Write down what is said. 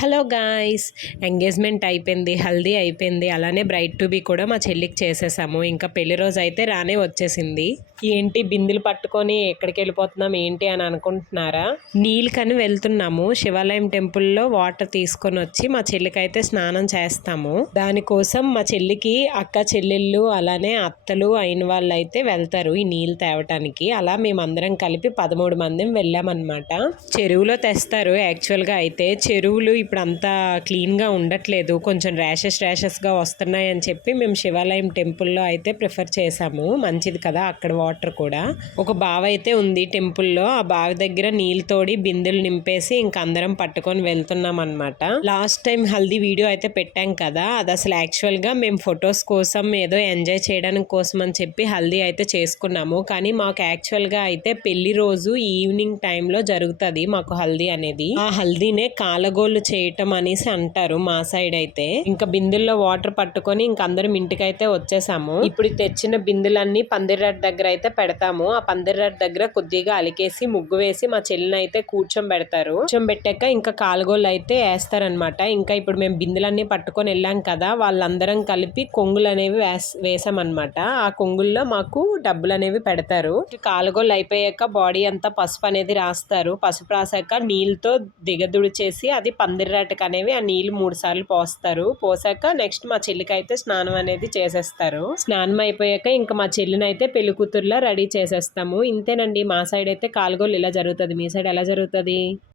Hello guys, engagement అయిపోయింది, హల్దీ అయిపోయింది, అలానే బ్రైడ్ టు బీ కూడా మా చెల్లికి చేసేసాము. ఇంకా పెళ్లి రోజు అయితే రానే వచ్చేసింది. ఏంటి బిందులు పట్టుకొని ఎక్కడికి వెళ్ళిపోతున్నాం ఏంటి అని అనుకుంటున్నారా? నీళ్ళకని వెళ్తున్నాము. శివాలయం టెంపుల్లో వాటర్ తీసుకొని వచ్చి మా చెల్లికి అయితే స్నానం చేస్తాము. దానికోసం మా చెల్లికి అక్క చెల్లెళ్ళు అలానే అత్తలు అయిన వాళ్ళు అయితే వెళ్తారు ఈ నీళ్ళు తేవటానికి. అలా మేమందరం కలిపి 13 మంది వెళ్ళామన్నమాట. చెరువులో తెస్తారు. యాక్చువల్గా అయితే చెరువులు ఇప్పుడు అంతా క్లీన్గా ఉండట్లేదు, కొంచెం ర్యాషెస్గా వస్తున్నాయి అని చెప్పి మేము శివాలయం టెంపుల్లో అయితే ప్రిఫర్ చేసాము. మంచిది కదా అక్కడ వాటర్ కూడా. ఒక బావి అయితే ఉంది టెంపుల్లో. ఆ బావి దగ్గర నీళ్ళు తోడి బిందెలు నింపేసి ఇంక అందరం పట్టుకొని వెళ్తున్నాం అనమాట. లాస్ట్ టైం హల్దీ వీడియో అయితే పెట్టాం కదా, అది అసలు యాక్చువల్గా మేము ఫొటోస్ కోసం ఏదో ఎంజాయ్ చేయడానికి కోసం అని చెప్పి హల్దీ అయితే చేసుకున్నాము. కానీ మాకు యాక్చువల్గా అయితే పెళ్లి రోజు ఈవినింగ్ టైంలో జరుగుతుంది మాకు హల్దీ అనేది. ఆ హల్దీనే కాలగోళ్ళు చేయటం అనేసి అంటారు మా సైడ్ అయితే. ఇంకా బిందెల్లో వాటర్ పట్టుకొని ఇంక అందరం ఇంటికైతే వచ్చేసాము. ఇప్పుడు తెచ్చిన బిందెలన్నీ పందిర్రాట్ దగ్గర అయితే పెడతాము. ఆ పందిర్రాట్ దగ్గర కొద్దిగా అలికేసి ముగ్గు వేసి మా చెల్లిని అయితే కూర్చోబెడతారు. కూర్చోబెట్టాక ఇంకా కాలుగోళ్ళు అయితే వేస్తారనమాట. ఇంకా ఇప్పుడు మేము బిందెలన్నీ పట్టుకొని వెళ్ళాం కదా, వాళ్ళందరం కలిపి కొంగులు అనేవి వేసామన్నమాట. ఆ కొంగుల్లో మాకు డబ్బులు అనేవి పెడతారు. కాలుగోళ్ళు అయిపోయాక బాడీ అంతా పసుపు అనేది రాస్తారు. పసుపు రాసాక నీళ్ళతో దిగదుడిచేసి అది పందిర్రాటకు అనేవి ఆ నీళ్ళు 3 సార్లు పోస్తారు. పోసాక నెక్స్ట్ మా చెల్లికి అయితే స్నానం అనేది చేసేస్తారు. స్నానం అయిపోయాక ఇంకా మా చెల్లిని అయితే పెళ్లి కూతురులా రెడీ చేసేస్తాము. ఇంతేనండి, మా సైడ్ అయితే కాలుగోళ్ళు ఇలా జరుగుతుంది. మీ సైడ్ ఎలా జరుగుతుంది?